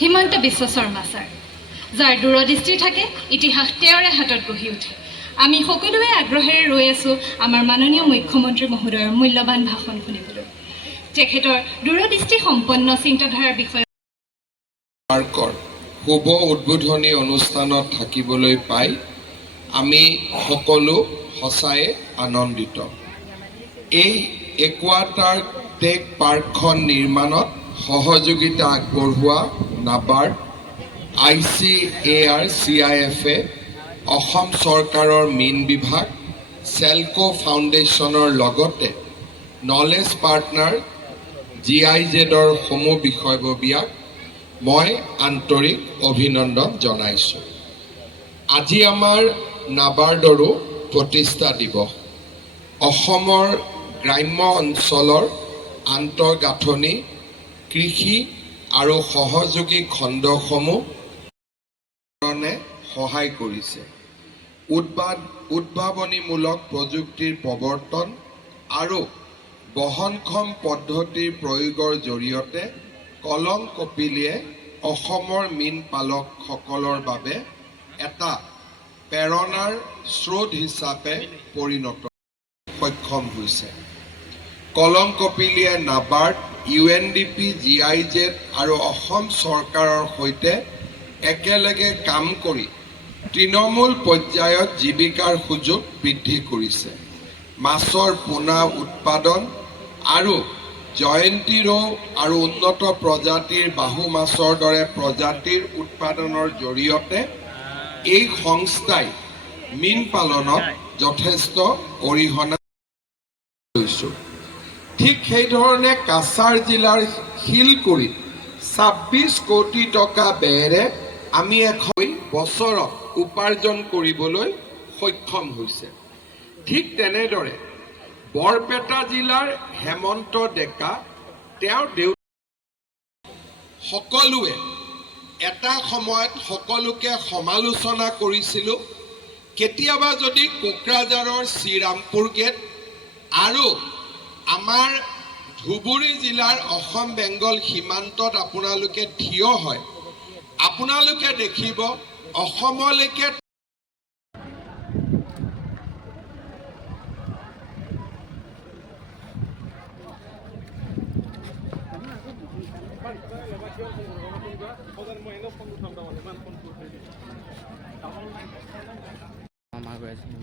Himanta Biswa Sarma sir, যাৰ দূৰদৃষ্টি থাকে ইতিহাস তেওঁৰে হাতত গঢ়ি উঠে। আমি সকলোৱে আগ্ৰহেৰে ৰৈ আছোঁ আমাৰ মাননীয় মুখ্যমন্ত্ৰী মহোদয়ৰ মূল্যৱান ভাষণ শুনিবলৈ। তেখেতৰ দূৰদৃষ্টি সম্পন্ন চিন্তাধাৰাৰ বিষয়ে শুভ উদ্বোধনী অনুষ্ঠানত থাকিবলৈ পাই আমি সকলো সঁচাই আনন্দিত। এই একুৱাটাৰ টেক পাৰ্কখন নিৰ্মাণত সহযোগিতা আগবঢ়োৱা নাবাৰ্ড, ICAR-CIF-এ, অসম চৰকাৰৰ মীন বিভাগ, চেলকো ফাউণ্ডেশ্যনৰ লগতে নলেজ পাৰ্টনাৰ GIZ-ৰ সমূহ বিষয়ববীয়াক মই আন্তৰিক অভিনন্দন জনাইছোঁ। আজি আমাৰ নাবাৰ্ডৰো প্ৰতিষ্ঠা দিৱস। অসমৰ গ্ৰাম্য অঞ্চলৰ আন্তঃগাঁথনি, কৃষি আৰু সহযোগী খণ্ডসমূহ সহায় কৰিছে। উদ্ভাৱনীমূলক প্ৰযুক্তিৰ প্ৰৱৰ্তন আৰু বহনক্ষম পদ্ধতিৰ প্ৰয়োগৰ জৰিয়তে কলম কপিলীয়ে অসমৰ মীন পালকসকলৰ বাবে এটা প্ৰেৰণাৰ স্ৰোত হিচাপে পৰিণত সক্ষম হৈছে। কলম কপিলীয়ে নাবাৰ্ড, UNDP, GIZ আৰু অসম চৰকাৰৰ সৈতে একেলগে কাম কৰি তৃণমূল পৰ্যায়ত জীৱিকাৰ সুযোগ বৃদ্ধি কৰিছে। মাছৰ পোনা উৎপাদন আৰু জয়ন্তী ৰৌ আৰু উন্নত প্ৰজাতিৰ বাহু মাছৰ দৰে প্ৰজাতিৰ উৎপাদনৰ জৰিয়তে এই সংস্থাই মীন পালনত যথেষ্ট অৰিহণা লৈছোঁ। ঠিক সেইধৰণে কাছাৰ জিলাৰ শিলকুৰিত 26 কোটি টকা ব্যয়েৰে আমি এখন বছৰত উপাৰ্জন কৰিবলৈ সক্ষম হৈছে। ঠিক তেনেদৰে বৰপেটা জিলাৰ হেমন্ত ডেকা, তেওঁৰ দেউতা, সকলোৱে এটা সময়ত সকলোকে সমালোচনা কৰিছিলোঁ। কেতিয়াবা যদি কোকৰাঝাৰৰ শ্ৰীৰামপুৰ গেট আৰু আমাৰ ধুবুৰী জিলাৰ অসম বেংগল সীমান্তত আপোনালোকে থিয় হয়, আপোনালোকে দেখিব অসমলৈকে Mama gue sih